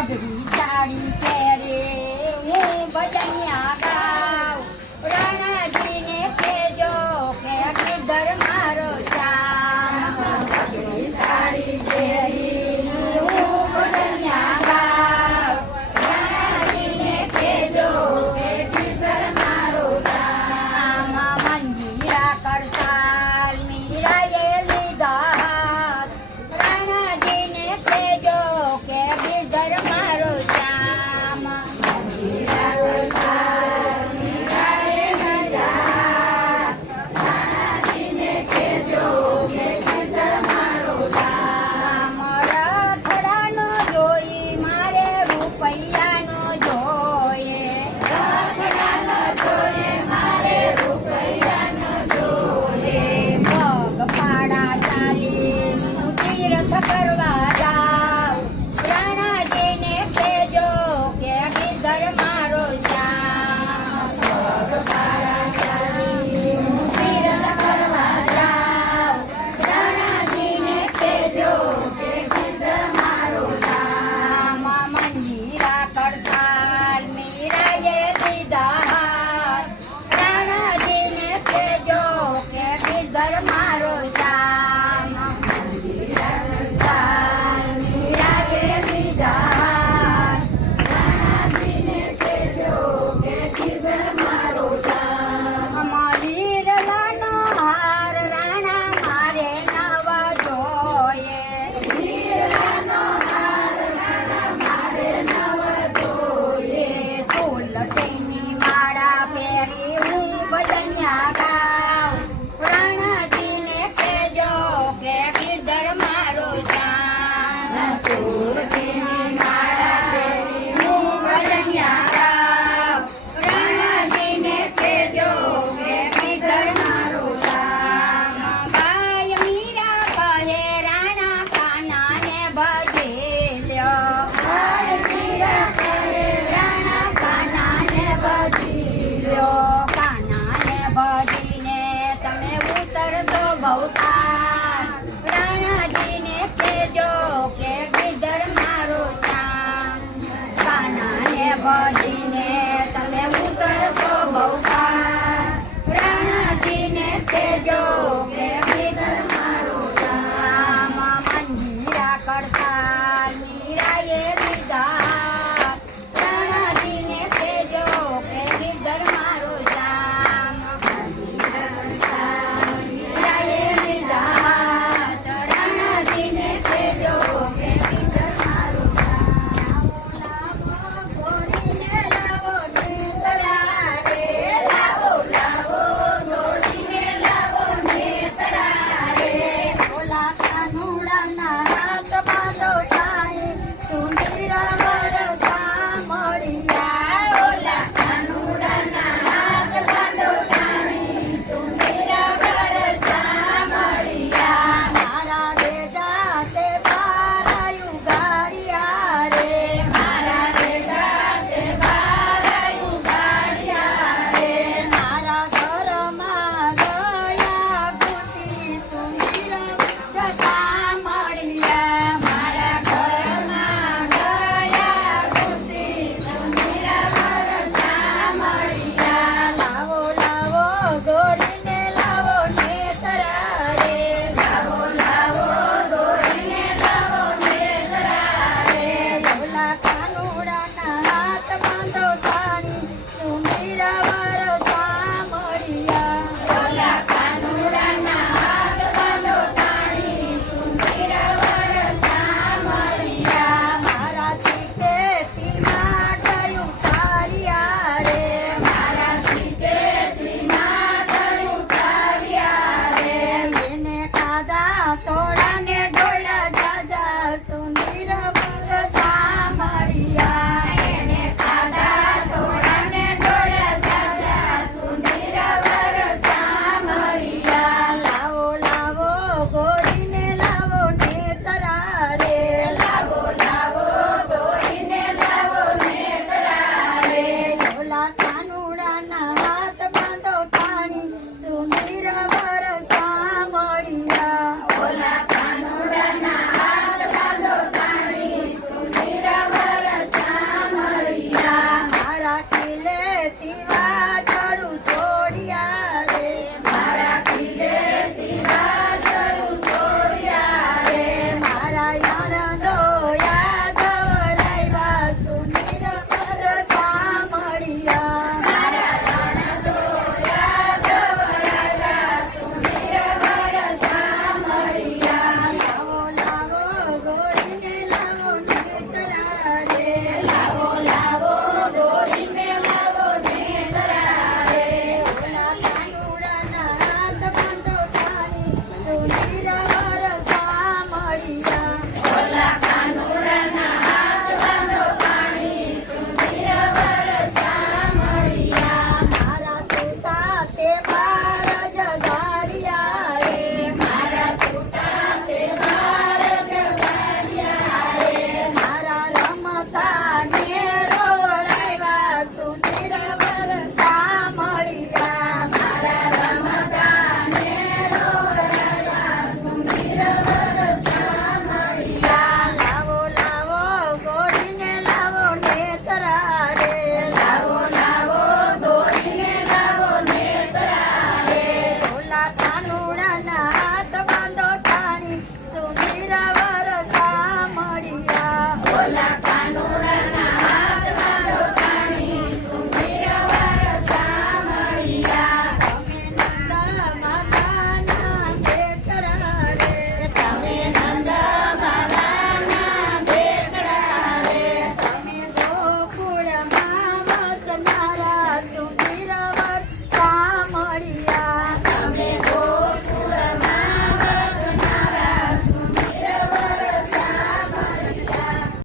પગડી સાડી પહેરે હું ભજનિયા ગાઉં. રાણાજીને કહેજો કે ગીરધર મારો શ્યામ. પગડી સાડી પહેરી હું ભજનિયા ગાઉં. રાણાજીને કહેજો કે ગીરધર મારો શ્યામ. મંજીરા કરતાલ મીરાએ લીધા હાથ. રાણાજીને કહેજો કે ગીરધર મારો શ્યામ. મંજીરા કરતાલ મીરાએ લીધા હાથ. રાણાજીને કહેજો કે ગીરધર મારો શ્યામ. રખડાનો જોઈ મારે રૂપિયાનો જોઈએ. રખડાનો જોઈએ મારે રૂપિયાનો જોઈએ. પગ પાડા ચાલી હું તીર્થ કરવા જાઉં. રાણાજીને કહેજો કે ગીરધર મારો શ્યામ. પગ પાડા ચાલી હું તીર્થ કરવા જાઉં. રાણાજીને કહેજો કે ગીરધર મારો શ્યામ. મંજીરા કરતાલ મીરાએ લીધા હાથ. રાણાજીને કહેજો કે ગીરધર મારો શ્યામ. મંજીરા કરતાલ મીરાએ લીધા હાથ. રાણાજીને કહેજો કે ગીરધર મારો શ્યામ. વીરલાનો હાર રાણા મારે નવા જોઈએ. વીરલાનો હાર રાણા મારે નવા જોઈએ. તુલસીની માળા પહેરી હું ભજનિયા ગાઉં. રાણાજીને કહેજો કે ગીરધર મારો શ્યામ. તુલસીની માળા પહેરી હું ભજનિયા ગાઉં. રાણાજીને કહેજો કે ગીરધર મારો શ્યામ. બાઈ મીરા કહે રાણા કાનાને ભજી લ્યો. બાઈ મીરા કહે રાણા કાનાને ભજી લ્યો. કાનાને ભજીને તમે ઉતરજો ભવતાર. રાણાજીને કહેજો કે ગીરધર મારો શ્યામ. કાનાને ભજી